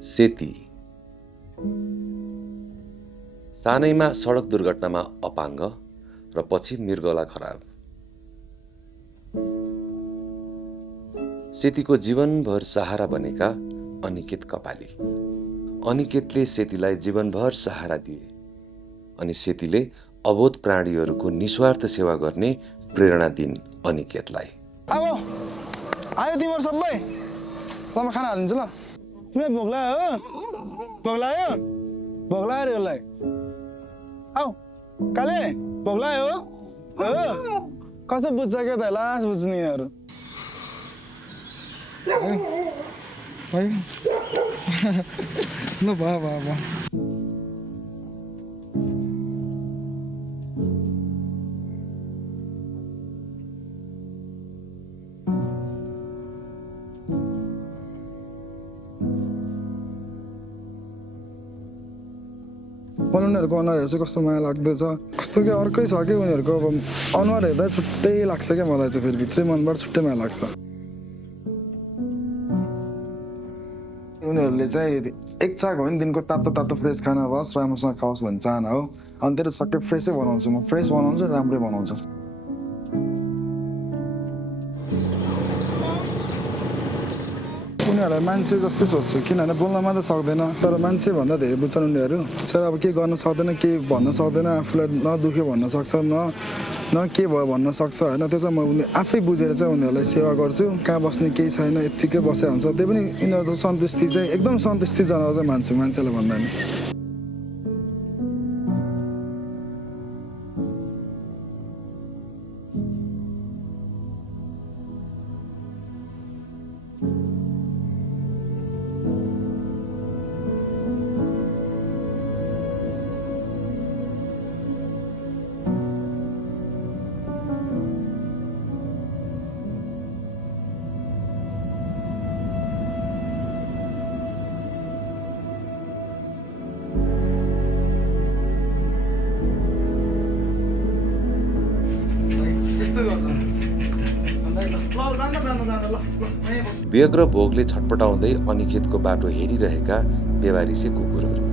सेती सानैमा सडक दुर्घटनामा अपाङ्ग र पछि मृगौला खराब। सेतीको जीवनभर सहारा बनेका अनिकेत कपाली। अनिकेतले सेतीलाई जीवनभर सहारा दिए अनि सेतीले अबोध प्राणीहरूको निस्वार्थ सेवा गर्ने प्रेरणा दिन् अनिकेतलाई। अब आयो तिम्रो सबै म खाना हालिदिन्छु ल। तिमीलाई भोक लाग्यो हो? भोक लाग्यो? भोक लाग्यो रे उसलाई। आऊ काले भोक लाग्यो हो? कस्तो बुझ्छ क्या त लास बुझ्ने यिनीहरू। ल भयो भयो भयो। उनीहरूको अनुहारहरू चाहिँ कस्तो माया लाग्दैछ, कस्तो कि अर्कै छ कि उनीहरूको अब अनुहार हेर्दा छुट्टै लाग्छ क्या मलाई चाहिँ, फेरि भित्रै मनबाट छुट्टै माया लाग्छ। उनीहरूले चाहिँ एक चाक हो नि दिनको तातो तातो फ्रेस खाना होस्, राम्रोसँग खाओस् भन्ने चाहना हो। अनि त्यो सबै फ्रेसै बनाउँछु म, फ्रेस बनाउँछु राम्रै बनाउँछु। उनीहरूलाई मान्छे जस्तै सोध्छु, किनभने बोल्न मात्रै सक्दैन तर मान्छे भन्दा धेरै बुझ्छन् उनीहरू। तर अब के गर्न सक्दैन, के भन्न सक्दैन, आफूलाई न दुख्यो भन्न सक्छ न के भयो भन्न सक्छ होइन। त्यो चाहिँ म आफै बुझेर चाहिँ उनीहरूलाई सेवा गर्छु। कहाँ बस्ने केही छैन, यत्तिकै बसेको हुन्छ, त्यही पनि यिनीहरूको सन्तुष्टि चाहिँ एकदम सन्तुष्टिजनक चाहिँ मान्छु मान्छेलाई भन्दा नि। व्यग्र भोगले छटपटाउँदै अनिकेतको बाटो हेरिरहेका बेवारिसे कुकुरहरू।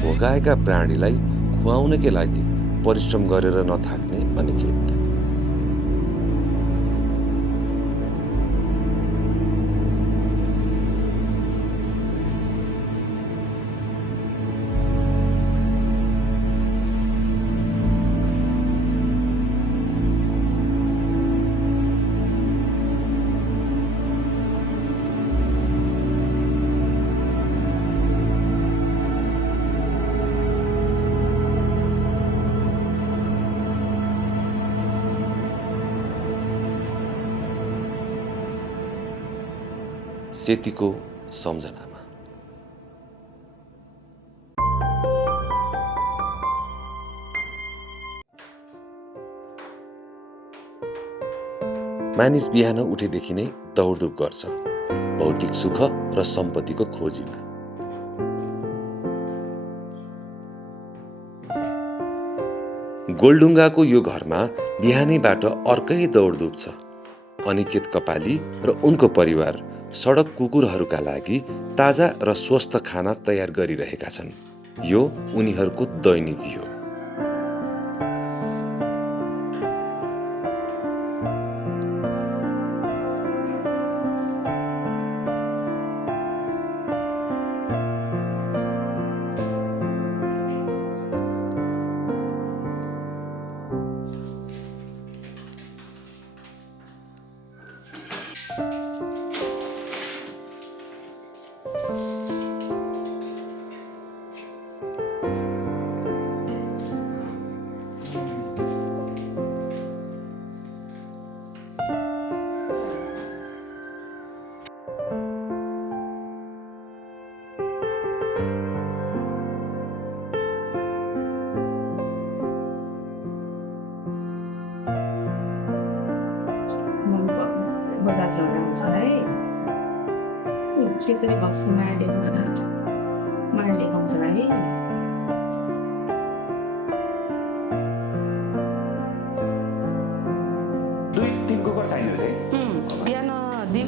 भोगाएका प्राणीलाई खुवाउनकै लागि परिश्रम गरेर नथाक्ने अनिकेत। सेतीको सम्झनामा मानिस बिहान उठेदेखि नै दौडधुप गर्छ भौतिक सुख र सम्पत्तिको खोजीमा। गोलढुङ्गाको यो घरमा बिहानैबाट अर्कै दौडधुप छ। अनिकेत कपाली र उनको परिवार सडक कुकुरहरूका लागि ताजा र स्वस्थ खाना तयार गरिरहेका छन्। यो उनीहरूको दैनिकी हो। बजार झगडा हुन्छ है त्यसरी भक्सु माया देखाउँछ है।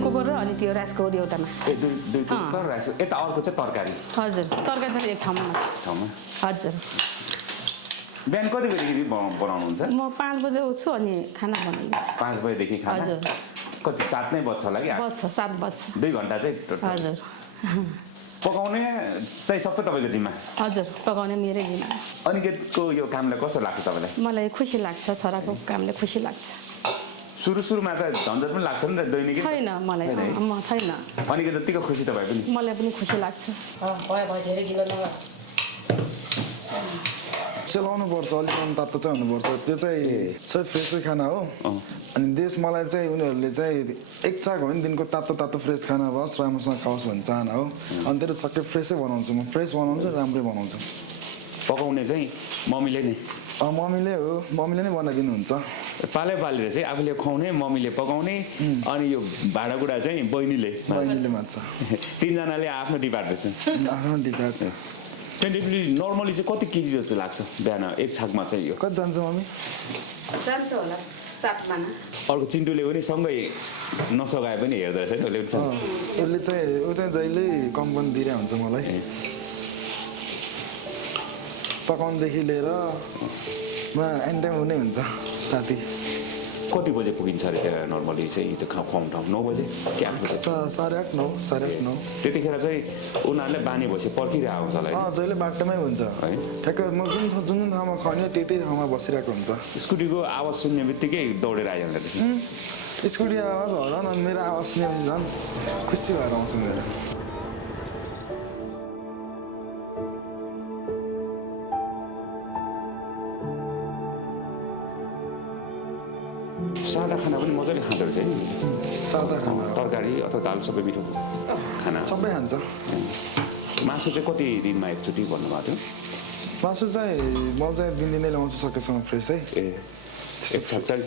कुकुर र अनि त्यो राइस कौडी एउटामा दुई तर राइस यता अर्को चाहिँ तरकारी हजुर तरकारी चाहिँ एक ठाउँमा ठाउँमा हजुर बिहान कति बजीदेखि बनाउनुहुन्छ म 5 बजे उठ्छु अनि खाना बनाइदिन्छु 5 बजेदेखि खाना हजुर कति 7 नै बज्छ होला कि बज्छ 7 बज्छ 2 घन्टा चाहिँ हजुर पकाउने चाहिँ सबै तपाईँको जिम्मा हजुर पकाउने मेरै जिम्मा अनिकेतको यो कामलाई कस्तो लाग्छ तपाईँलाई मलाई खुसी लाग्छ छोराको कामले खुसी लाग्छ सुरुमा त झन्झट पनि लाग्छ नि त दैनिकै छैन मलाई म छैन अनिकेत जतिको खुसी तपाईँ पनि मलाई पनि खुसी लाग्छ भयो धेरै गिलो नगर चलाउनु पर्छ अलिक तातो चाहिँ हुनुपर्छ त्यो चाहिँ फ्रेसै खाना हो अनि देश मलाई चाहिँ उनीहरूले चाहिँ एक चाक हो नि दिनको तातो तातो फ्रेस खाना होस् राम्रोसँग खाओस् भन्ने चाहना हो अनि त्यो सबै फ्रेसै बनाउँछु म फ्रेस बनाउँछु राम्रै बनाउँछु पकाउने चाहिँ मम्मीले नै मम्मीले नै बनाइदिनुहुन्छ पालै रहेछ आफूले खुवाउने मम्मीले पकाउने अनि यो भाँडाकुँडा चाहिँ बहिनीले मान्छ तिनजनाले आफ्नो डिपार्ट रहेछ आफ्नो डिपार्ट टेन्टेटिभली नर्मली चाहिँ कति केजी जस्तो लाग्छ बिहान एक छाकमा चाहिँ यो कति जान्छ मम्मी जान्छ होला 7 माना अर्को चिन्टुले पनि सँगै नसगाए पनि हेर्दो रहेछ नि उसले चाहिँ जहिले कम्पनी दिइरहेको हुन्छ मलाई पकाउनुदेखि लिएर म एनी टाइम हुने हुन्छ साथी कति बजे पुगिन्छ अरे त्यहाँ नर्मली चाहिँ त्यो खुवाउनु ठाउँ 9 बजे कि 8 बजे 8:30 9 त्यतिखेर चाहिँ उनीहरूले बानी भएपछि पर्खिरहेको आउँछ होला है जहिले बाटोमै हुन्छ है ठ्याक्क म जुन ठाउँमा खुवाउने त्यही ठाउँमा बसिरहेको हुन्छ स्कुटीको आवाज सुन्ने बित्तिकै दौडेर आइहाल्छ त्यसमा स्कुटी आवाज होला न मेरो आवाज सुनेपछि झन् खुसी भएर आउँछु मेरो सादा खाना पनि मजाले खाँदो रहेछ नि सादा खाना तरकारी अथवा दाल सबै मिठो खाना सबै खान्छ मासु चाहिँ कति दिनमा एकचोटि भन्नुभएको थियो मासु चाहिँ म चाहिँ दिनदिनै ल्याउँछु सकेसम्म फ्रेस है ए एक छाक चाहिँ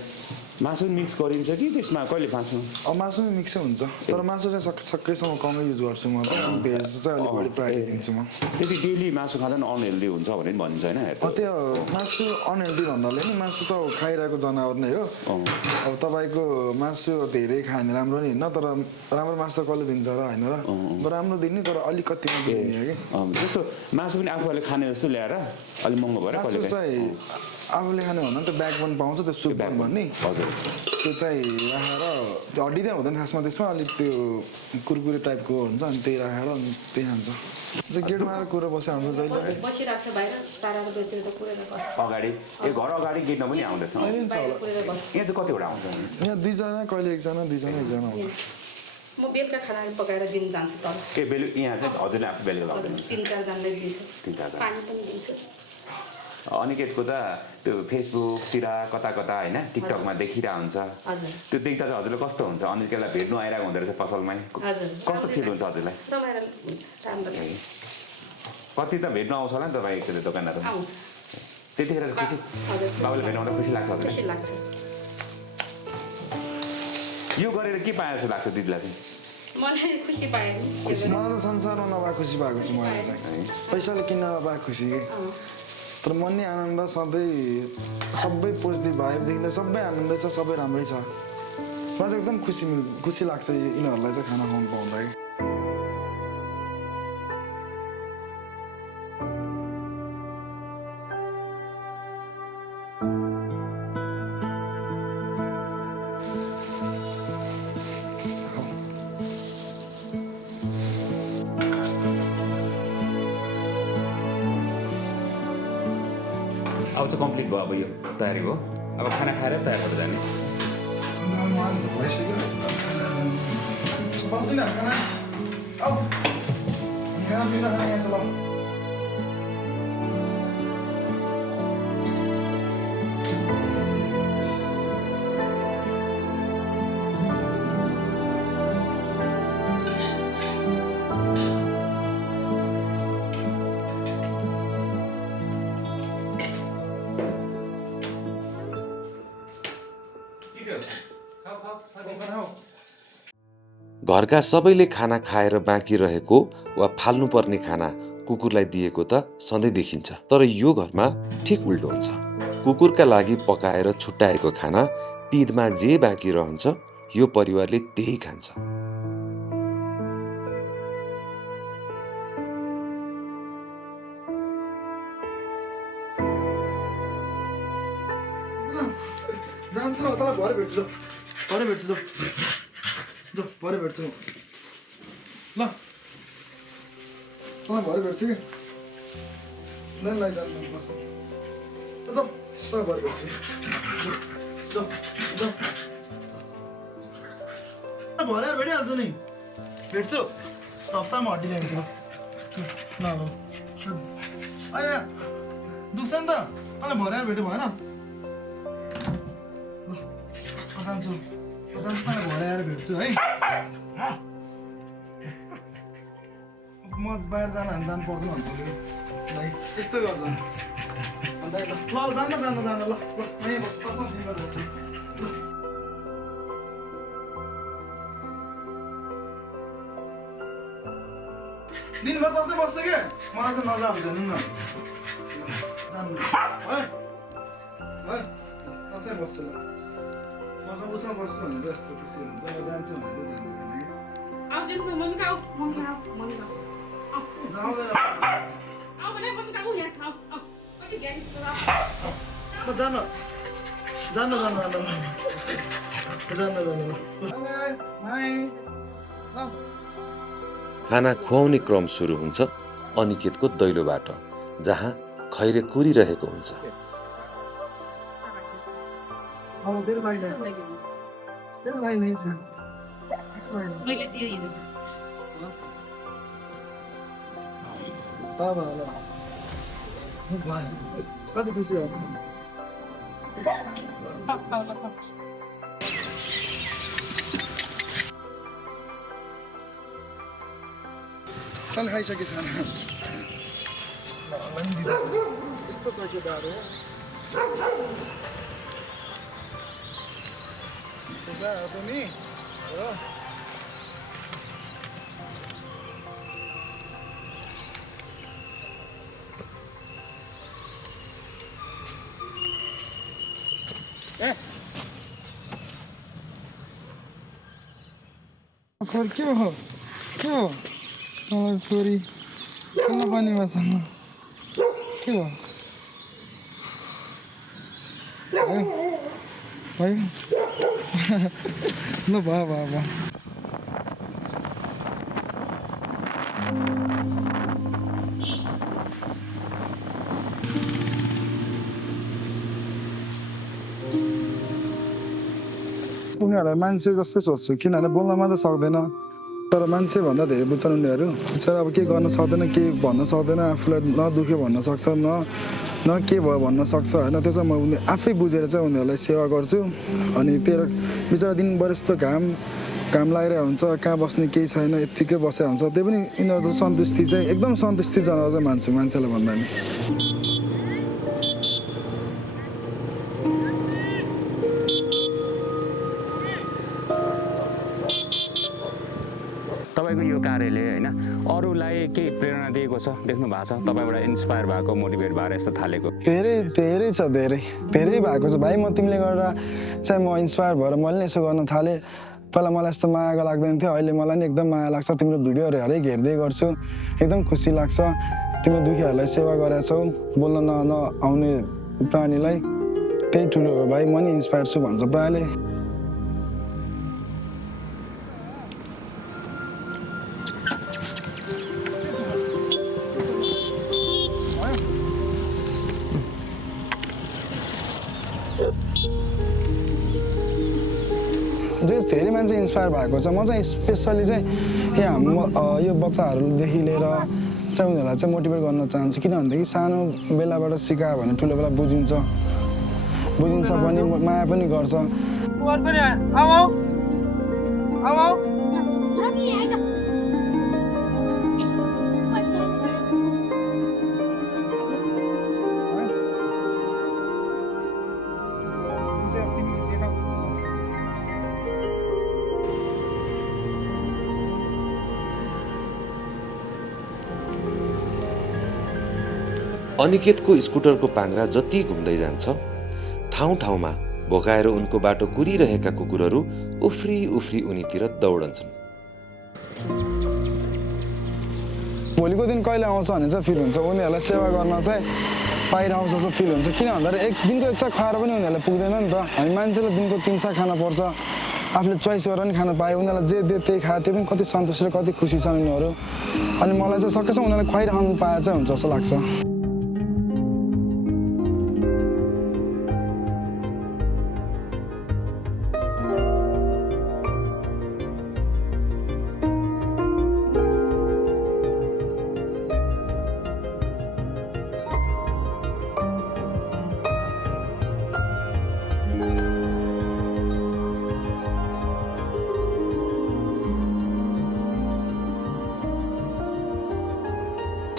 मासु मिक्स गरिन्छ कि त्यसमा कहिले मासु मासु मिक्सै हुन्छ तर मासु चाहिँ सकेसम्म कमै युज गर्छु म चाहिँ भेज चाहिँ अलिक बढी प्रायोरिटी दिन्छु म त्यति डेली मासु खाँदा पनि अनहेल्दी हुन्छ भनेर भनिन्छ होइन त्यो मासु अनहेल्दी भन्नाले नि मासु त खाइरहेको जनावर नै हो अब तपाईँको मासु धेरै खायो भने राम्रो नि होइन तर राम्रो मासु त कसले दिन्छ र होइन र राम्रो दिने तर अलिकति दिने कि जस्तो मासु पनि आफूले खाने जस्तो ल्याएर अलिक महँगो भएर मासु चाहिँ आफूले खाने भन्दा त्यो ब्याक बोन पाउँछ त्यो सुप बोन भन्ने हजुर त्यो चाहिँ राखेर हड्डी चाहिँ हुँदैन खासमा त्यसमा अलिक त्यो कुरकुरे टाइपको हुन्छ अनि त्यही राखेर अनि त्यही खान्छ त्यो गेटमा आएर कुरो बसेर हुन्छ जहिले बसिरहेको छ बाहिर साराको बेचेर त कुरेर बस्छ अगाडि घर अगाडि गेटमा पनि आउँदैछ अहिले नि छ होला कुरेर बस्छ यहाँ चाहिँ कतिवटा आउँछ यहाँ दुईजना कहिले एकजना एकजना आउँछ म बेलुका खाना पकाएर दिन जान्छु तल ए बेलुका यहाँ चाहिँ हजुरले आफू बेलुका हजुर लगाउँदैन 3-4 जनालाई दिन्छु 3-4 जना पानी पनि दिन्छु अनिकेतको त त्यो फेसबुकतिर कता होइन टिकटकमा देखिरहेको हुन्छ हजुर त्यो देख्दा चाहिँ हजुरलाई कस्तो हुन्छ अनिकेतलाई भेट्नु आइरहेको हुँदो रहेछ पसलमै हजुर कस्तो फिल हुन्छ हजुरलाई रमाइलो हुन्छ राम्रो है कति त भेट्नु आउँछ होला नि तपाईँ एकचोटि दोकानदार आउँछ त्यतिखेर चाहिँ खुसी हजुर बाबुले भेट्नु खुसी लाग्छ हजुरलाई खुसी लाग्छ यो गरेर के पाए जस्तो लाग्छ दिदीलाई चाहिँ मलाई खुसी पाएँ मलाई त संसारमा नभए खुसी भएको छु मैले चाहिँ पैसाले किन्न नपाए खुसी कि तर मन नै आनन्द सधैँ सबै पोजिटिभ भाइबदेखि सबै आनन्दै छ सबै राम्रै छ मलाई चाहिँ एकदम खुसी लाग्छ यिनीहरूलाई चाहिँ खाना खुवाउनु पाउँदा कि अब चाहिँ कम्प्लिट भयो अब यो तयारी भयो अब खाना खाएर तयार भएर जाने घरका सबैले खाना खाएर बाँकी रहेको वा फाल्नुपर्ने खाना कुकुरलाई दिएको त सधैँ देखिन्छ तर यो घरमा ठिक उल्टो हुन्छ कुकुरका लागि पकाएर छुट्याएको खाना पिँधमा जे बाँकी रहन्छ यो परिवारले त्यही खान्छ मान्छे तँलाई भरे भेट्छु भरे भेट्छु जो भरे भेट्छु ल तँलाई भरे भेट्छु कि ल लैजानु बस जाऊ तँलाई भरे भेट्छु जाऊ जाऊ भरे भेटिहाल्छु नि भेट्छु हप्तामा हड्डी ल्याइदिन्छु ल ल आया दुख्छ नि त तँलाई भरे भेट्यो भएन ल जान्छु तँलाई भरे आएर भेट्छु है म बाहिर जानु पर्दैन भन्छ भाइ यस्तो गर्छ अन्त ल जान्न ल ल म यहीँ बस्छु दिनभर बस्छु ल दिनभर दसैँ बस्छ क्या मलाई चाहिँ नजा हुन्छ नि न जानु है है दसैँ बस्छु ल मसँग उसँग बस्छु भने चाहिँ यस्तो खुसी हुन्छ म जान्छु भने चाहिँ जान्दैन कि आऊ जिन मम्मी का आऊ मम्मी का आऊ जाउँदैन आऊ भने मम्मी का आऊ यहाँ छ आऊ कति ज्ञान छ म जान्न खाना खुवाउने क्रम सुरु हुन्छ अनिकेतको दैलोबाट, जहाँ खैरे कुरिरहेको हुन्छ। मैले दिएँ कति खुसी हो तल खाइसकेछ यस्तो छ कि बाह्र नि हो के हो छोरी खेल्न पनि मसँग के हो भयो ल भयो उनीहरूलाई मान्छे जस्तै सोच्छु किनभने बोल्न मात्रै सक्दैन तर मान्छेभन्दा धेरै बुझ्छन् उनीहरू बिचरा अब के गर्न सक्दैन के भन्न सक्दैन आफूलाई न दुख्यो भन्न सक्छ न के भयो भन्न सक्छ होइन त्यो चाहिँ म आफै बुझेर चाहिँ उनीहरूलाई सेवा गर्छु अनि तेरो बिचरा दिनभरि यस्तो घाम लागिरहेको हुन्छ कहाँ बस्ने केही छैन यत्तिकै बसेको हुन्छ त्यो पनि यिनीहरूको सन्तुष्टि चाहिँ एकदम सन्तुष्टिजनक चाहिँ मान्छु मान्छेलाई भन्दा नि तपाईँको यो कार्यले होइन अरूलाई केही प्रेरणा दिएको छ देख्नु भएको छ तपाईँबाट इन्सपायर भएको मोटिभेट भएर यस्तो थालेको धेरै छ धेरै भएको छ भाइ म तिमीले गर्दा चाहिँ म इन्सपायर भएर मैले नि यसो गर्न थालेँ पहिला मलाई यस्तो माया लाग्दैन थियो अहिले मलाई नि एकदम माया लाग्छ तिम्रो भिडियोहरू हरेक हेर्दै गर्छु एकदम खुसी लाग्छ तिम्रो दुखीहरूलाई सेवा गरेका छौ बोल्न नआउने प्राणीलाई त्यही ठुलो हो भाइ म नि इन्सपायर छु भन्छ प्रायले धेरै मान्छे इन्सपायर भएको छ म चाहिँ स्पेसली चाहिँ यो बच्चाहरूदेखि लिएर चाहिँ उनीहरूलाई चाहिँ मोटिभेट गर्न चाहन्छु किनभनेदेखि सानो बेलाबाट सिकायो भने ठुलो बेला बुझिन्छ पनि माया पनि गर्छ अनिकेतको स्कुटरको पाङ्ग्रा जति घुम्दै जान्छ ठाउँ ठाउँमा भोकाएर उनको बाटो कुरिरहेका कुकुरहरू उफ्री उनीतिर दौडन्छन्। भोलिको दिन कहिले आउँछ भने चाहिँ फिल हुन्छ उनीहरूलाई सेवा गर्न चाहिँ पाइरहेको जस्तो फिल हुन्छ किन भन्दाखेरि एक दिनको एक साग खुवाएर पनि उनीहरूलाई पुग्दैन नि त हामी मान्छेले दिनको 3 साग खान पर्छ आफूले चोइस गरेर पनि खान पायो उनीहरूलाई जे दे त्यही खायो त्यो पनि कति सन्तुष्ट र कति खुसी छन् उनीहरू अनि मलाई चाहिँ सकेसम्म उनीहरूलाई खुवाइरहनु पाए चाहिँ हुन्छ जस्तो लाग्छ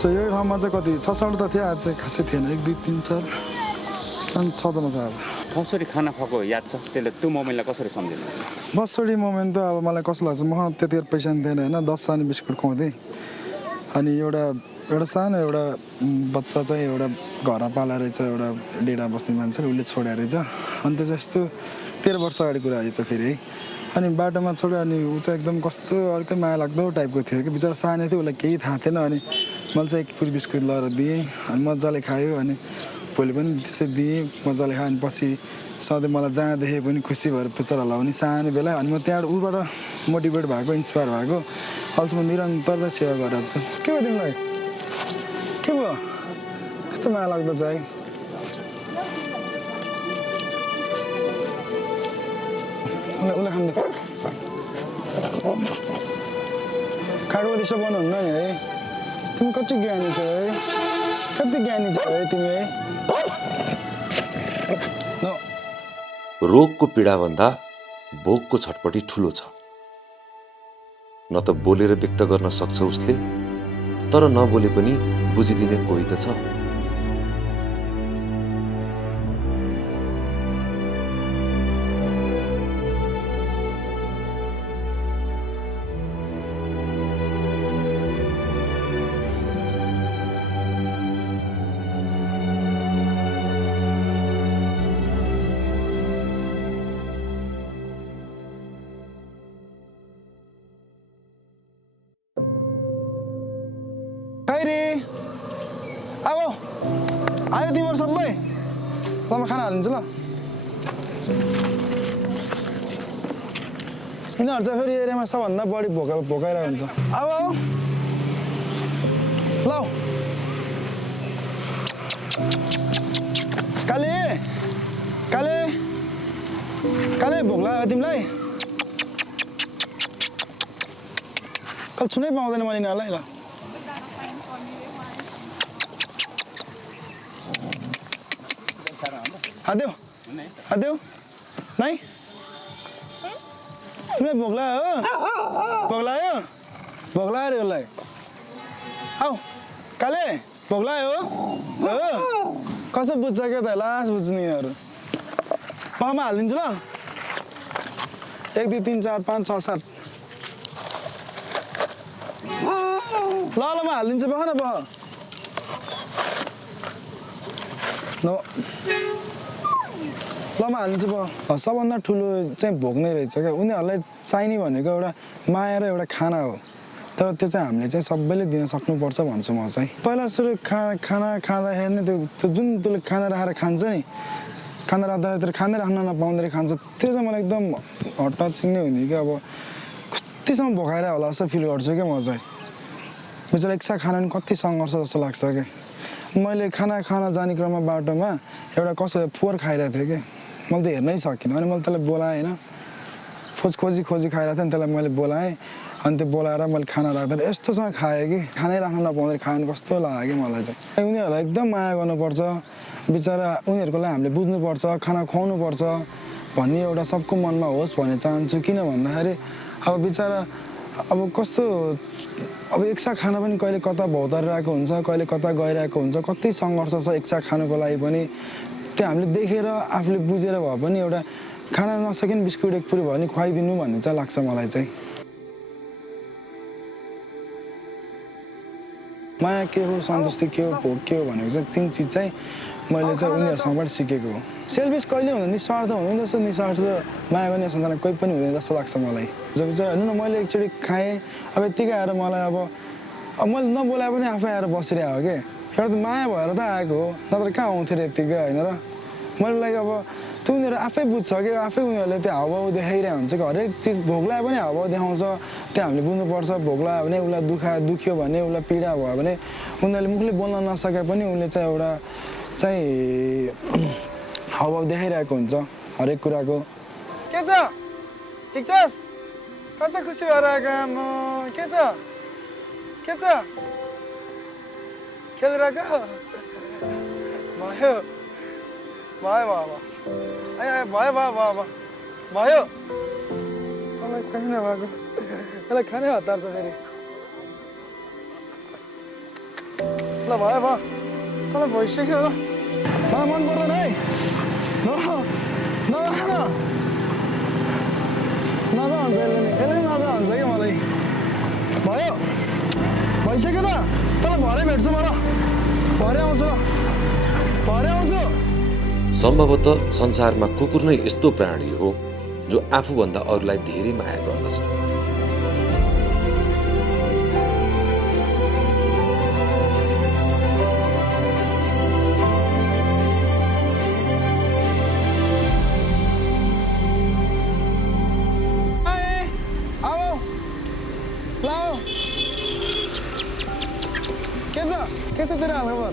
यो ठाउँमा चाहिँ कति 6-7 त थियो आज चाहिँ खासै थिएन 1 2 3 4 5 6 जना छ आज कसरी खाना खुवाएको याद छ त्यसले त्यो मोमेन्टलाई कसरी सम्झिनु बसरी मोमेन्ट त अब मलाई कस्तो लाग्छ म त्यतिखेर पैसा नि थिएन होइन 10 सानो बिस्कुट खुवाउँथेँ अनि एउटा सानो एउटा बच्चा चाहिँ एउटा घर पाला रहेछ एउटा डेढा बस्ने मान्छे उसले छोडेर रहेछ अनि त्यो जस्तो 13 वर्ष अगाडि कुरा आएछ फेरि है अनि बाटोमा छोड्यो अनि ऊ चाहिँ एकदम कस्तो अर्कै माया लाग्दो टाइपको थियो कि बिचरा सानो थियो उसलाई केही थाहा थिएन अनि मैले चाहिँ 1 पुरी बिस्कुट लगाएर दिएँ अनि मजाले खायो अनि भोलि पनि त्यसै दिएँ मजाले खायो अनि पछि सधैँ मलाई जहाँ देखे पनि खुसी भएर पुच्छर लाउने सानो बेला अनि म त्यहाँबाट उबाट मोटिभेट भएको इन्सपायर भएको अहिलेसम्म निरन्तर चाहिँ सेवा गरेर छु के भयो तिमीलाई के भयो कस्तो माया लाग्दो छ है उसलाई खानु खाएको त्यसो बनाउनु नि है तिमी कति ज्ञानी छौ है कति ज्ञानी छौ है तिमी है रोगको पीडाभन्दा भोकको छटपटी ठुलो छ न त बोलेर व्यक्त गर्न सक्छ उसले तर नबोले पनि बुझिदिने कोही त छ आयो तिमीहरू सबै ल म खाना हालिदिन्छु ल यिनीहरू चाहिँ फेरि एरियामा सबभन्दा बढी भोकाइरहेको हुन्छ अब ल काले काले काले भोक लाग्यो तिमीलाई कल छुनै पाउँदैन मैले यिनीहरूलाई ल हादेऊ नाइ तिमीलाई भोक लाग्यो भोक लाग्यो भोक लाग्यो अरे उसलाई आऊ काले भोक लाग्यो हो कसो बुझ्छ क्या त लास्ट बुझ्नेहरू पहमा हालिदिन्छु ल 1 2 3 4 5 6 7 ल ल म हालिदिन्छु पख न पख ल म हालिदिन्छु पख सबभन्दा ठुलो चाहिँ भोक नै रहेछ क्या उनीहरूलाई चाहिने भनेको एउटा माया र एउटा खाना हो तर त्यो चाहिँ हामीले चाहिँ सबैले दिन सक्नुपर्छ भन्छु म चाहिँ पहिला सुरु खाना खाँदाखेरि नै त्यो जुन त्यसले खाना राखेर खान्छ नि खाना राख्दाखेरि खाँदै राख्न नपाउँदाखेरि खान्छ त्यो चाहिँ मलाई एकदम हट टचिङ नै हुने कि अब कतिसम्म भोकाएर होला जस्तो फिल गर्छु क्या म चाहिँ बिचरा एक साग खाना पनि कति सङ्घर्ष जस्तो लाग्छ क्या मैले खाना जाने क्रममा बाटोमा एउटा कसो फोहोर खाइरहेको थिएँ कि मैले त हेर्नै सकिनँ अनि मैले त्यसलाई बोलाएँ होइन खोजी खाइरहेको थिएँ नि त्यसलाई मैले बोलाएँ अनि त्यो बोलाएर मैले खाना राख्दाखेरि यस्तोसँग खाएँ कि खानै राख्न नपाउँदाखेरि खायो भने कस्तो लाग्यो कि मलाई चाहिँ उनीहरूलाई एकदम माया गर्नुपर्छ बिचरा उनीहरूको लागि हामीले बुझ्नुपर्छ खाना खुवाउनुपर्छ भन्ने एउटा सबको मनमा होस् भन्ने चाहन्छु किन भन्दाखेरि अब बिचरा अब कस्तो अब एक साग खाना पनि कहिले कता भौतारिरहेको हुन्छ कहिले कता गइरहेको हुन्छ कति सङ्घर्ष छ एक साग खानुको लागि पनि त्यो हामीले देखेर आफूले बुझेर भए पनि एउटा खाना नसके नि बिस्कुट 1 पुरी भयो भने खुवाइदिनु भन्ने चाहिँ लाग्छ मलाई चाहिँ माया के हो सन्तुष्टि के हो भोक के हो भनेको चाहिँ 3 चिज चाहिँ मैले चाहिँ उनीहरूसँगबाट सिकेको हो सेल्फिस कहिले हुँदैन निस्वार्थ हुँदैन जस्तो निस्वार्थ माया गर्ने संसारमा कोही पनि हुँदैन जस्तो लाग्छ मलाई जब चाहिँ हेर्नु न मैले एकचोटि खाएँ अब यत्तिकै आएर मलाई अब मैले नबोलाए पनि आफै आएर बसिरहेको के एउटा त माया भएर त आएको हो नत्र कहाँ आउँथ्यो र यत्तिकै होइन र मैले लागि अब त्यो उनीहरू आफै बुझ्छ कि आफै उनीहरूले त्यो हावभाव देखाइरहेको हुन्छ कि हरेक चिज भोक लाग्यो भने हावभाव देखाउँछ त्यो हामीले बुझ्नुपर्छ भोक लाग्यो भने उसलाई दुख्यो भने उसलाई पीडा भयो भने उनीहरूले मुखले बोल्न नसके पनि उसले चाहिँ एउटा चाहिँ हावभाव देखाइरहेको हुन्छ हरेक कुराको के छ ठिक छस् कस्तो खुसी भएर आएको आमा के छ खेलिरहेको भयो भयो मलाई कहीँ नभएको यसलाई खानै हतार छ फेरि ल भयो मलाई भइसक्यो ल मलाई मन पर्दैन है नजा हुन्छ यसले नजा हुन्छ कि मलाई भइसक्यो त तँलाई भरे भेट्छु म ल भरे आउँछु सम्भवतः संसारमा कुकुर नै यस्तो प्राणी हो जो आफूभन्दा अरूलाई धेरै माया गर्दछ के छ तेरो हालखबर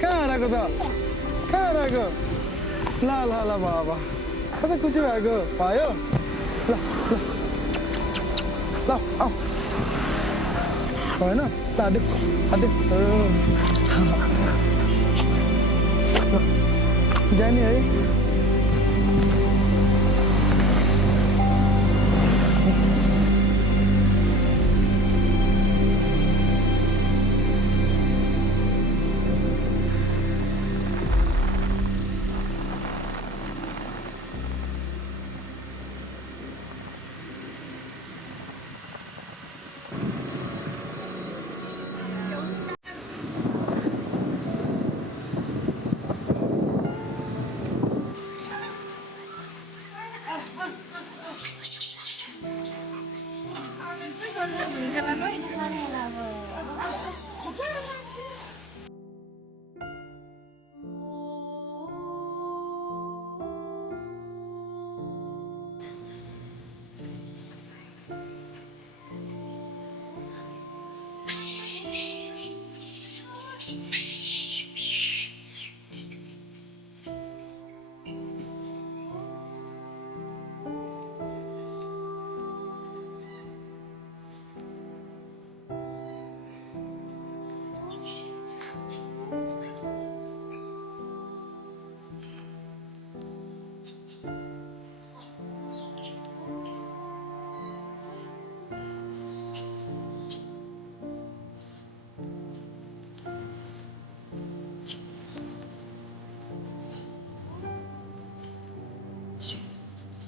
कहाँ हराएको त ल बाबा कस्तो खुसी भएको भयो ल आऊ भएन हादियो ज्ञानी है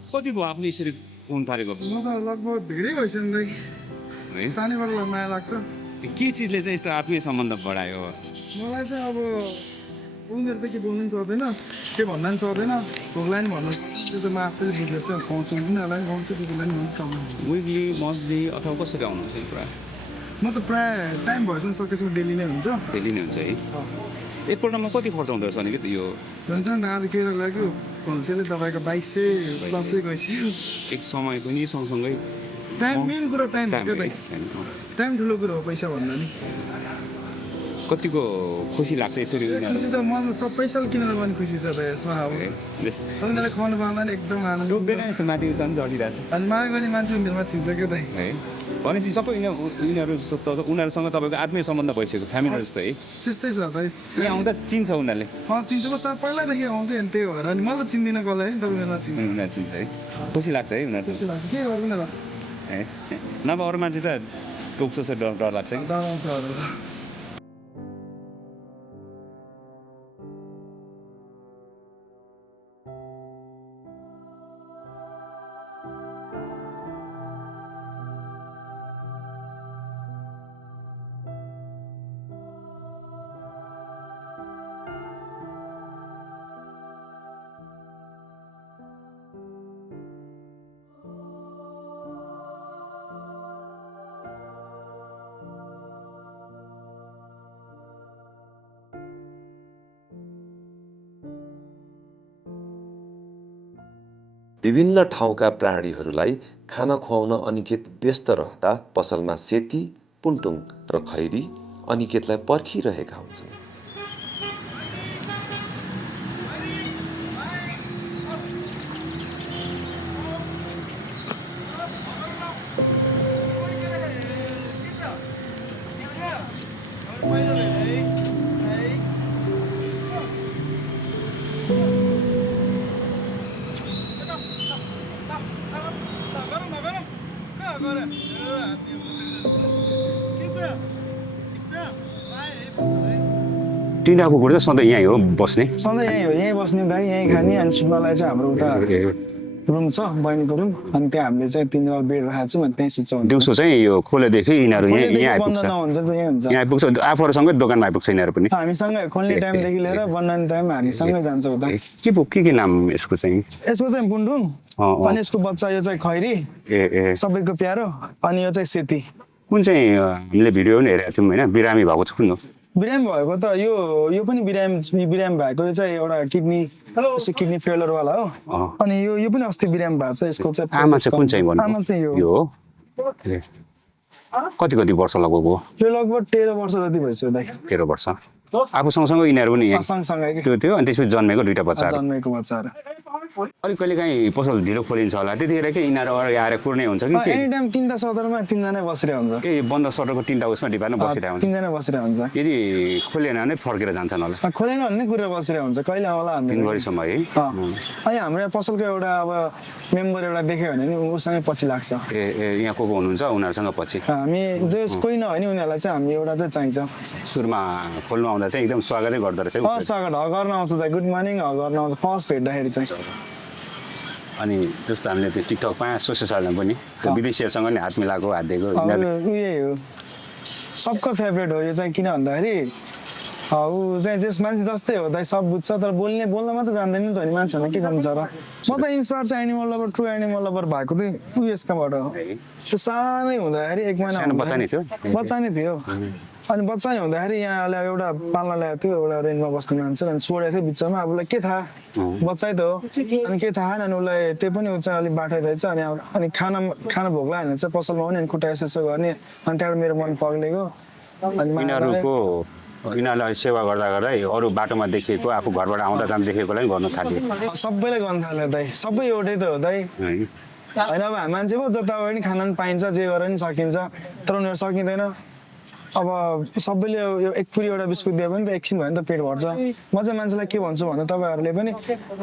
कति भयो आफूले यसरी फोन थालेको म त लगभग धेरै भइसक्यो दाइ है सानैबाट माया लाग्छ के चिजले चाहिँ यस्तो आत्मीय सम्बन्ध बढायो मलाई चाहिँ अब उनीहरू त के बोल्नु पनि सक्दैन के भन्न पनि सक्दैन भोगलाई पनि भन्नु त्यो चाहिँ म आफैले बुझेर चाहिँ खुवाउँछु उनीहरूलाई पनि खुवाउँछु दिदीलाई पनि खुवाउँछु सक्नुहुन्छ विकली मन्थली अथवा कसरी आउनुहुन्छ है पुरा म त प्रायः टाइम भएसम्म सकेसम्म डेली नै हुन्छ डेली नै हुन्छ है एकपल्टमा कति खर्च हुँदो रहेछ भने कि यो हुन्छ नि त आज केरा लाग्यो होलसेलले तपाईँको 2200 प्लसै गइसक्यो एक समय पनि सँगसँगै टाइम मेन कुरा टाइम हो क्या दाइ टाइम टाइम ठुलो कुरो हो पैसा भन्दा नि कतिको खुसी लाग्छ यसरी खुसी त मलाई सब पैसाले किनेर पनि खुसी छ त यसमा अब तपाईँलाई खुवाउनु पाउँदा नि एकदम आनन्द डुब्दैन यसो माथि झन् झरिरहेको छ अनि माया गर्ने मान्छे उनीहरूमा चिन्छ क्या दाइ है भनेपछि सबै उनीहरूसँग तपाईँको आत्मीय सम्बन्ध भइसक्यो फ्यामिली जस्तो है त्यस्तै छ दाइ यहाँ आउँदा चिन्छ उनीहरूले चिन्छ म पहिल्यैदेखि आउँथेँ अनि त्यही भएर अनि मलाई चिन्दिनँ कसलाई नि तपाईँ उनीहरूलाई चिन्छ उनीहरू चिन्छ है खुसी लाग्छ है उनीहरू त्यस्तो लाग्छ के गर्नु न है नभए अरू मान्छे त टोक्छ जस्तो डर लाग्छ कि डराउँछ विभिन्न ठाउँका प्राणीहरूलाई खाना खुवाउन अनिकेत व्यस्त रहँदा पसलमा सेती, पुन्टुङ र खैरी अनिकेतलाई पर्खिरहेका हुन्छन्। तिनवटा कुकुर चाहिँ सधैँ यहीँ हो बस्ने? सधैँ यहीँ हो, यहीँ बस्ने दाइ, यहीँ खाने। अनि सुत्नलाई चाहिँ हाम्रो उता रुम छ, बहिनीको रुम। अनि त्यहाँ हामीले चाहिँ 3 जग्गा बेड राखेको छौँ, अनि त्यहीँ सुत्छौँ। दिउँसो चाहिँ यो खोलेदेखि यिनीहरू यहीँ बन्द आइपुग्छ? नहुन्छ त यहीँ हुन्छ। यहाँ आइपुग्छ, आफूहरूसँगै दोकानमा आइपुग्छ यिनीहरू पनि? हामीसँगै खोल्ने टाइमदेखि लिएर बन्नाउने टाइम हामीसँगै जान्छ उता। के नाम यसको चाहिँ? यसको चाहिँ पुन्डुङ, अनि यसको बच्चा यो चाहिँ खैरी, सबैको प्यारो, अनि यो चाहिँ सेती। कुन चाहिँ हामीले भिडियो पनि हेरेको थियौँ होइन, बिरामी भएको छ कुन हो? बिरामी भएको त यो पनि बिरामी भएको, यो चाहिँ एउटा किडनी फेलरवाला हो। अनि यो पनि अस्ति बिरामी भएको छ। यसको चाहिँ आमा चाहिँ कुन चाहिँ भन्नु? आमा चाहिँ यो हो। कति वर्ष लगभग हो? यो लगभग 13 वर्ष जति भइसक्यो दाइ। 13 वर्ष। आफू सँगसँगै यिनीहरू पनि सँगसँगै त्यो थियो, अनि त्यसपछि जन्मेको 2टा बच्चाहरू? जन्मेको बच्चाहरू। अलिक कहिले काहीँ पसल ढिलो खोलिन्छ होला, त्यतिखेर के यिनीहरू आएर कुर्ने हुन्छ कि के? एनी टाइम 3टा सदरमा 3जना बसिरहेको हुन्छ। के बन्द सटरको 3टा उसमा डिपामा बसिरहेको हुन्छ? 3जना बसिरहेको हुन्छ। यदि खोलेन भने फर्केर जान्छन् होला? खोलेन भने कुरेर बसिरहेको हुन्छ, कहिले आउला हामी। 3 बजीसम्म है? अनि हाम्रो यहाँ पसलको एउटा अब मेम्बर एउटा देख्यो भने नि उसँगै पछि लाग्छ। यहाँ को हुनुहुन्छ उनीहरूसँग पछि? हामी जो कोही नभए नि उनीहरूलाई चाहिँ हामी एउटा चाहिँ चाहिन्छ। सुरुमा खोल्नु आउँदा चाहिँ एकदम स्वागतै गर्दो रहेछ? स्वागत गर्न आउँछ त, गुड मर्निङ गर्न आउँछ फर्स्ट भेट्दाखेरि चाहिँ। अनि जस्तो हामीले त्यो टिकटकमा सोसियल साइडमा पनि त्यो विदेशीहरूसँग नि हात मिलाएको, हात दिएको यही हो, सबको फेभरेट हो यो चाहिँ। किन भन्दाखेरि ऊ चाहिँ जस मान्छे जस्तै हो दाइ, सब बुझ्छ, तर बोल्न मात्र जान्दैन नि त। अनि मान्छेहरूलाई के गर्नु छ र? म त इन्सपायर चाहिँ animal lover, true animal lover भएको चाहिँ यसकाबाट हो। त्यो सानै हुँदाखेरि 1 महिना बच्चा नै थियो? बच्चा नै थियो। अनि बच्चा नै हुँदाखेरि यहाँ एउटा पाल्न ल्याएको थियो, एउटा रेन्टमा बस्ने मान्छे, अनि छोडेको थियो बिचमा। अब उसलाई के थाहा, बच्चै त हो, अनि के थाहा। अनि उसलाई त्यो पनि ऊ चाहिँ अलिक बाठै रहेछ। अनि खाना भोक लाग्यो भने चाहिँ पसलमा आउने, अनि खुट्टा यसो गर्ने। अनि त्यहाँबाट मेरो मन पग्लेको। अनि यिनीहरूलाई सेवा गर्दा गर्दै अरू बाटोमा देखिएको, आफू घरबाट आउँदा जाँदा देखेकोलाई गर्नु थाल्यो? सबैलाई गर्नु थाल्यो दाइ, सबै एउटै त हो दाइ होइन। अब मान्छे पो जता पनि खाना पनि पाइन्छ, जे गरेर पनि सकिन्छ, तर उनीहरू सकिँदैन। अब सबैले यो एक पुरी एउटा बिस्कुट दियो भने त एकछिन भयो नि त पेट भर्छ। म चाहिँ मान्छेलाई के भन्छु भन्दा तपाईँहरूले पनि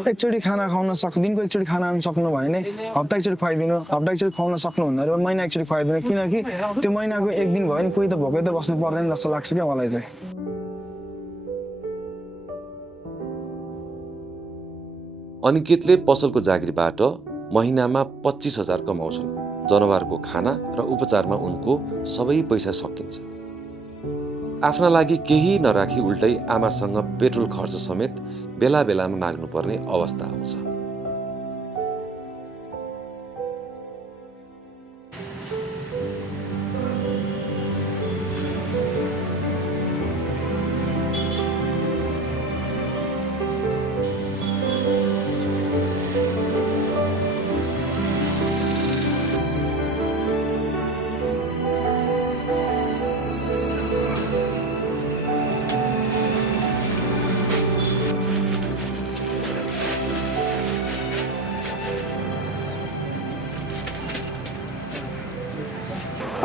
एकचोटि खाना खुवाउन दिनको एकचोटि खाना खान सक्नु भने नि हप्ता एकचोटि खुवाइदिनु, हप्ता एकचोटि खुवाउन सक्नु भन्दा महिना एकचोटि खुवाइदिनु। किनकि त्यो महिनाको 1 दिन भयो नि कोही त भोकै त बस्नु पर्दैन जस्तो लाग्छ क्या मलाई चाहिँ। अनिकेतले पसलको जागिरबाट महिनामा 25,000 कमाउँछन्। जनावरको खाना र उपचारमा उनको सबै पैसा सकिन्छ। आफ्ना लागि केही नराखी उल्टै आमासँग पेट्रोल खर्च समेत बेला बेलामा माग्नुपर्ने अवस्था आउँछ।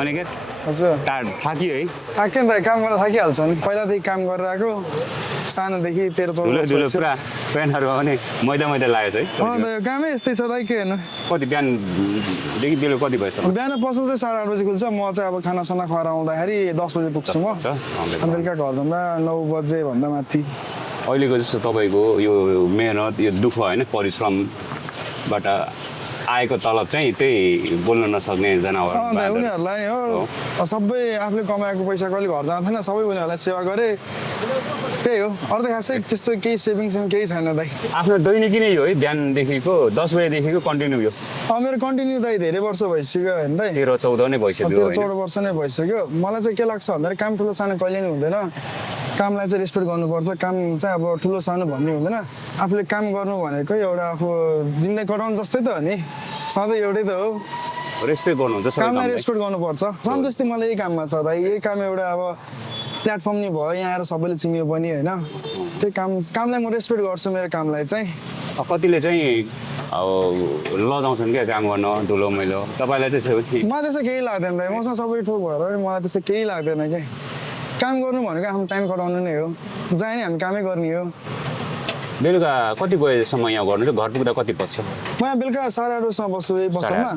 अनिकेत हजुर थाकियो है? थाक्यो नि त, काम गरेर थाकिहाल्छ नि। पहिलादेखि काम गरेर आएको, सानोदेखि 13-14 वर्ष। पुरा प्यान्टहरू पनि मैदा लागेको छ है? कामै यस्तै छ दाइ, के हेर्नु। कति बिहानदेखि बेलुका कति भएछ? बिहान पसल चाहिँ 8:30 बजी खुल्छ। म चाहिँ अब खानासाना खुवाएर आउँदाखेरि 10 बजी पुग्छु म। अनि बेलुका घर जाँदा 9 बजे भन्दा माथि। अहिलेको जस्तो तपाईँको यो मेहनत, यो दुःख होइन, परिश्रमबाट आएको तलब चाहिँ त्यही बोल्न नसक्ने जनावर दाइ उनीहरूलाई नि हो सबै आफूले कमाएको पैसा कहिले घर जाँदैन सबै उनीहरूलाई सेवा गरे त्यही हो अरू त खासै त्यस्तो केही सेभिङ्स केही छैन दाइ आफ्नो दैनिकी नै हो है बिहानदेखिको 10 बजेदेखिको कन्टिन्यू यो मेरो कन्टिन्यू दाइ धेरै वर्ष भइसक्यो होइन दाइ 13-14 नै भइसक्यो 13-14 वर्ष नै भइसक्यो मलाई चाहिँ के लाग्छ भन्दाखेरि काम ठुलो सानो कहिले नै हुँदैन कामलाई चाहिँ रेस्पेक्ट गर्नुपर्छ काम चाहिँ अब ठुलो सानो भन्ने हुँदैन आफूले काम गर्नु भनेको एउटा आफू जिन्दगी कटाउनु जस्तै त हो नि सधैँ एउटै त हो रेस्पेक्ट गर्नुहुन्छ सबै कामलाई कामलाई। रेस्पेक्ट गर्नुपर्छ सन्तुष्टि मलाई यही काममा छ दाइ यही काम एउटा अब प्लेटफर्म नि भयो यहाँ आएर सबैले चिन्यो पनि होइन त्यही कामलाई म रेस्पेक्ट गर्छु मेरो कामलाई चाहिँ कतिले चाहिँ अब लजाउँछन् क्या काम गर्न धुलो मैलो तपाईँलाई चाहिँ मलाई त्यसो केही लाग्दैन दाइ मसँग सबै ठोक भएर पनि मलाई त्यस्तो केही लाग्दैन क्या काम गर्नु भनेको आफ्नो टाइम कटाउनु नै हो जहाँ नि हामी कामै गर्ने हो बेलुका कति बजेसम्म यहाँ गर्नु चाहिँ घर पुग्दा कति पर्छ म यहाँ बेलुका 8:30 बस्छु यही बसमा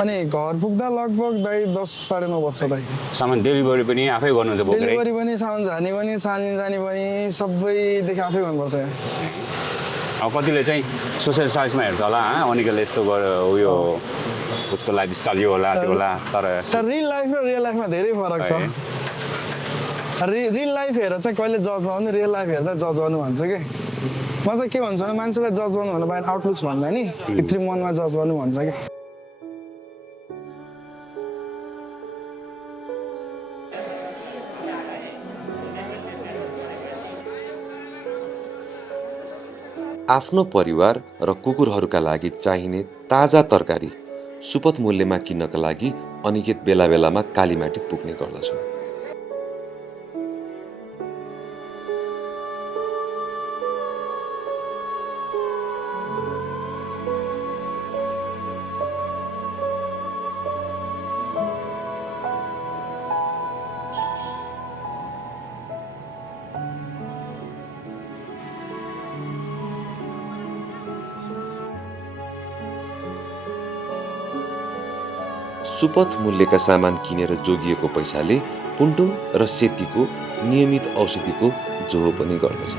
अनि घर पुग्दा लगभग दाइ 10-9:30 बज्छ दाइ सामान डेलिभरी पनि आफै गर्नुहुन्छ बोकेर डेलिभरी पनि सामान झाने पनि सानी जाने पनि सबैदेखि आफै गर्नुपर्छ यहाँ अब कतिले चाहिँ सोसियल साइन्समा हेर्छ होला अनिकले यस्तो उयो उसको लाइफ स्टाइल यो होला त्यो होला तर रियल लाइफ र रियल लाइफमा धेरै फरक छ रियल लाइफ हेरेर चाहिँ कहिले जज नगर्नु रियल लाइफ हेर्दा जज गर्नु भन्छ कि म चाहिँ के भन्छु भने मान्छेलाई जज गर्नु भने बाहिर आउटलुक्स भन्दा नि भित्री मनमा जज गर्नु भन्छ कि आफ्नो परिवार र कुकुरहरूका लागि चाहिने ताजा तरकारी सुपथ मूल्यमा किन्नका लागि अनिकेत बेला बेलामा कालीमाटी पुग्ने गर्दछन्। सुपथ मूल्यका सामान किनेर जोगिएको पैसाले पुन्टुङ र सेतीको नियमित औषधिको जोहो पनि गर्दछ।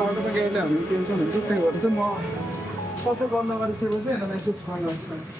बाटोमा गाडीले हामी टेन्सन हुन्छ त्यही भएर चाहिँ म कसै गर्न गरिसकेपछि यिनीहरूलाई चाहिँ फोन गर्छु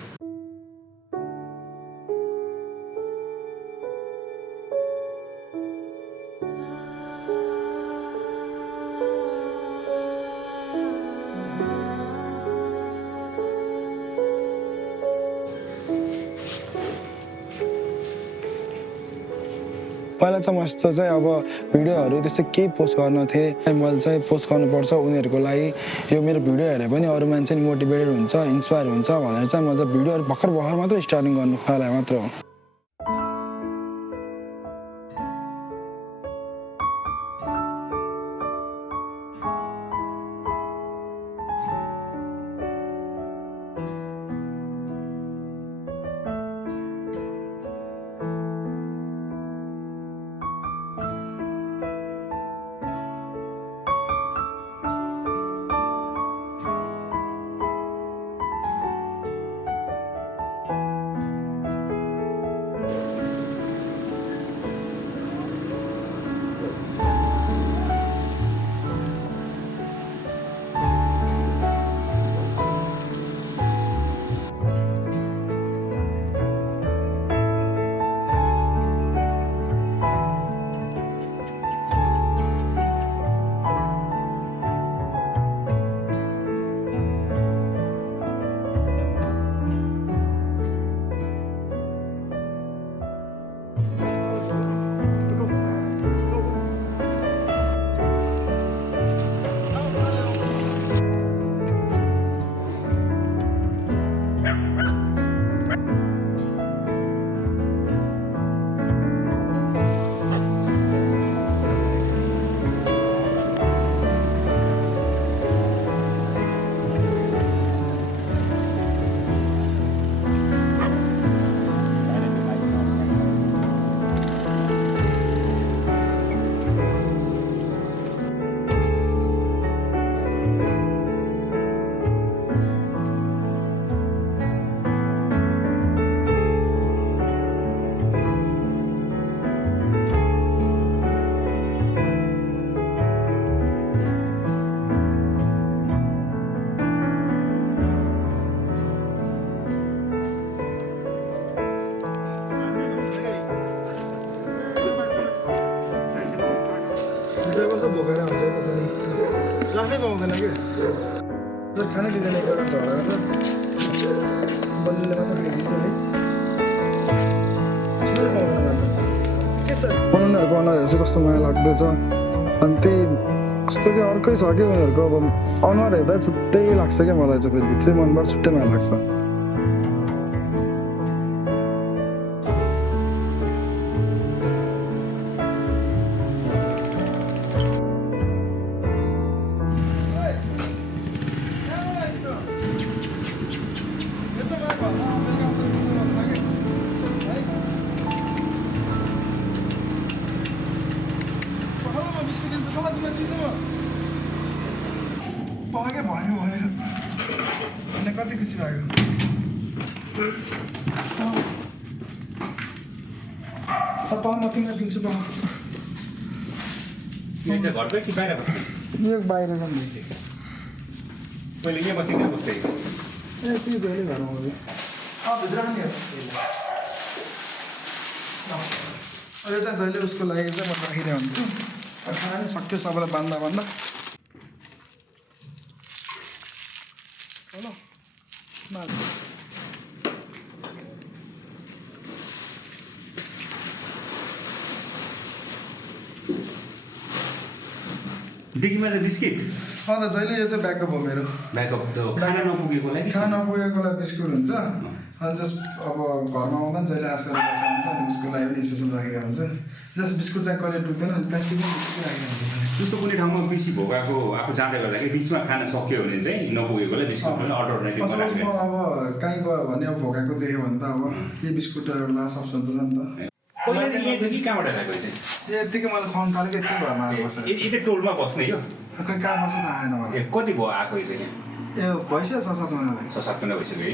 पहिला चाहिँ म यस्तो चाहिँ अब भिडियोहरू त्यस्तो केही पोस्ट गर्न थिएँ मैले चाहिँ पोस्ट गर्नुपर्छ उनीहरूको लागि यो मेरो भिडियो हेरेर पनि अरू मान्छे नि मोटिभेटेड हुन्छ इन्सपायर हुन्छ भनेर चाहिँ म चाहिँ भिडियोहरू भर्खर मात्रै स्टार्टिङ गर्नु खोला मात्र हो। पाउँदैन कि तर खाना दिँदैन एकपल्ट झगडा गरेर बल्लले मात्र खाइदिन्छ है के छ उनीहरूको अनुहारहरू चाहिँ कस्तो माया लाग्दैछ अनि त्यही कस्तो कि अर्कै छ कि उनीहरूको अब अनुहार हेर्दा छुट्टै लाग्छ क्या मलाई चाहिँ फेरि भित्रै मनबाट छुट्टै माया लाग्छ पकाएकै भयो भयो अनि कति खुसी भएको म तिमीलाई दिन्छु पका यो चाहिँ घरकै कि बाहिर बस्ने यो बाहिर जानु पहिले के बस्ने बस्दै ए त्यो जहिले घरमा आउँछ भित्र पनि यो चाहिँ जहिले उसको लागि चाहिँ म राखिरहेको हुन्छु खाना नि सक्यो सबैलाई बान्दा बान्दा हेलो डिकीमा चाहिँ बिस्किट त जहिले यो चाहिँ ब्याकअप हो मेरो ब्याकअप त खाना नपुगेकोलाई कि खाना नपुगेकोलाई बिस्कुट हुन्छ अनि जस्ट अब घरमा आउँदा पनि जहिले आश गरेर बस्नुहुन्छ अनि उसको लागि पनि स्पेसल राखिरहेको हुन्छु जस्ट बिस्कुट चाहिँ कहिले टुक्दैन अनि प्लास्टिक पनि बिस्कुट राखिरहेको हुन्छ जस्तो कुनै ठाउँमा बेसी भोकाको आफू जाँदै गर्दाखेरि बिचमा खाना सक्यो भने चाहिँ नपुगेकोलाई बिस्कुट पनि अल्टरनेटिभ सपोज म बनाएको अब कहीँ गयो भने अब भोकाएको देख्यो भने त अब के बिस्कुट एउटा अप्सन त छ नि त पहिलादेखि यही थियो कि कहाँबाट खाएको चाहिँ यत्तिकै मैले खुवाउनु थालेको यति घरमा आएर बस्छ यति टोलमा बस्ने यो खै कहाँ बस्छ त आएन मलाई कति भयो आएको यो चाहिँ ए भइसक्यो 6-7 महिना 6-7 महिना भइसक्यो है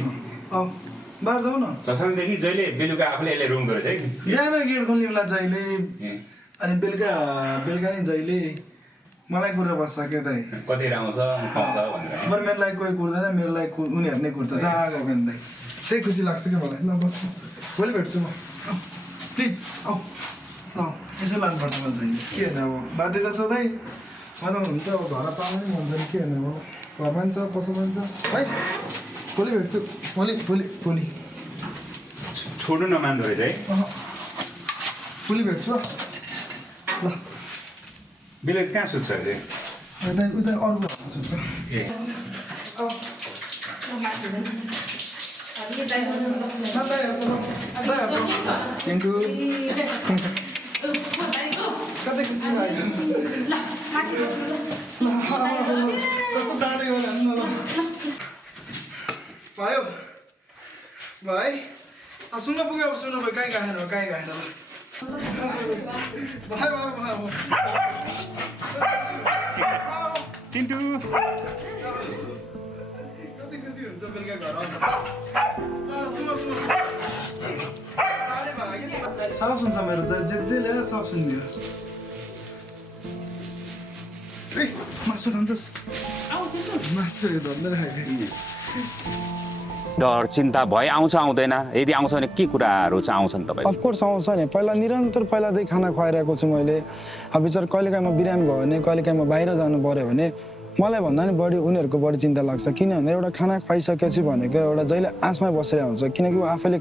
बाहिर जाउँ न 6-7 महिनादेखि जहिले बेलुका आफूले यसले रुङ्दो रहेछ है बिहान गेट खोल्ने बेला जहिले अनि बेलुका नि जहिले मलाई कुरेर बस्छ के दाइ कतिखेर आउँछ खुवाउँछ भनेर बरु मेरो लागि कोही कुर्दैन मेरो लागि उनीहरू नै कुर्छ जहाँ गयो भने दाइ त्यही खुसी लाग्छ क्या मलाई ल बस्छु भोलि भेट्छु म प्लिज आऊ ल यसो लानुपर्छ मलाई जहिले के होइन अब बाध्यता छ दाइ मलाई हुन्छ अब घर पाउनु नि भन्छ नि के होइन अब घर मान्छ पसल मान्छ है भोलि भेट्छु भोलि छोड्नु नमान्दो रहेछ है भोलि भेट्छु ल बेलुका चाहिँ कहाँ सुत्छ चाहिँ उता अरूको घरमा सुत्छ ए थ्याङ्क यू कतै खुसी भयो कस्तो डाँडे हो हेर्नु न ल भयो भाइ सुन्न पुग्यो अब सुन्नु भयो कहीँ गएन ल भयो चिन्टु कति खुसी हुन्छ बेलुका घर आउँदा सुन साफ सुन्छ मेरो चाहिँ जे ल्याएर साफ सुनिदियो ए मासु खान्छस् मासु धन्दै राखेको डर चिन्ता भए आउँछ आउँदैन यदि आउँछ भने के कुराहरू चाहिँ आउँछन् तपाईँ अफकोर्स आउँछ नि पहिलादेखि खाना खुवाइरहेको छु मैले अब बिचरा कहिलेकाहीँ म बिरामी भयो भने कहिलेकाहीँ म बाहिर जानु पऱ्यो भने मलाई भन्दा नि बढी उनीहरूको बढी चिन्ता लाग्छ किन भन्दा एउटा खाना खुवाइसकेपछि भनेको एउटा जहिले आँसमै बसेर हुन्छ किनकि ऊ आफैले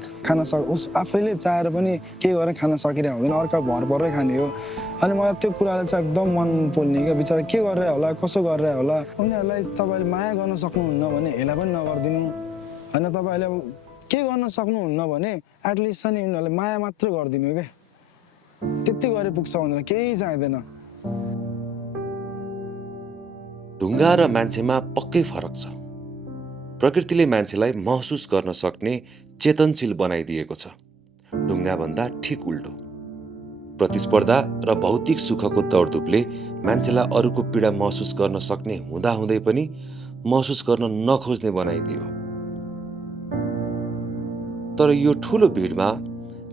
आफैले चाहेर पनि केही गरेर खान सकिरहेको हुँदैन अर्का भर परै खाने हो अनि मलाई त्यो कुराले चाहिँ एकदम मन पोल्ने क्या बिचरा के गरेर होला कसो गरेर होला उनीहरूलाई तपाईँले माया गर्न सक्नुहुन्न भने हेला पनि नगरिदिनु होइन तपाईँले अब के गर्न सक्नुहुन्न भने एटलिस्ट नि उनीहरूले माया मात्र गरिदिनु क्या त्यति गरे पुग्छ भनेर केही चाहिँदैन ढुङ्गा र मान्छेमा पक्कै फरक छ प्रकृतिले मान्छेलाई महसुस गर्न सक्ने चेतनशील बनाइदिएको छ ढुङ्गाभन्दा ठिक उल्टो प्रतिस्पर्धा र भौतिक सुखको दौडधुपले मान्छेलाई अरूको पीडा महसुस गर्न सक्ने हुँदाहुँदै पनि महसुस गर्न नखोज्ने बनाइदियो तर यो ठुलो भिडमा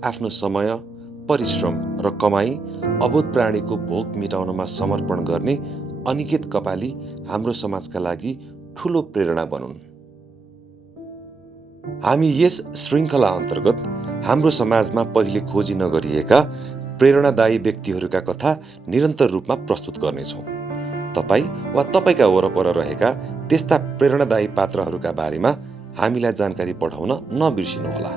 आफ्नो समय परिश्रम र कमाई अबोध प्राणीको भोक मेटाउनमा समर्पण गर्ने अनिकेत कपाली हाम्रो समाजका लागि ठुलो प्रेरणा बनुन् हामी यस श्रृङ्खला अन्तर्गत हाम्रो समाजमा पहिले खोजी नगरिएका प्रेरणादायी व्यक्तिहरूका कथा निरन्तर रूपमा प्रस्तुत गर्नेछौँ तपाईँ वा तपाईँका वरपर रहेका त्यस्ता प्रेरणादायी पात्रहरूका बारेमा हामीलाई जानकारी पठाउन नबिर्सिनुहोला।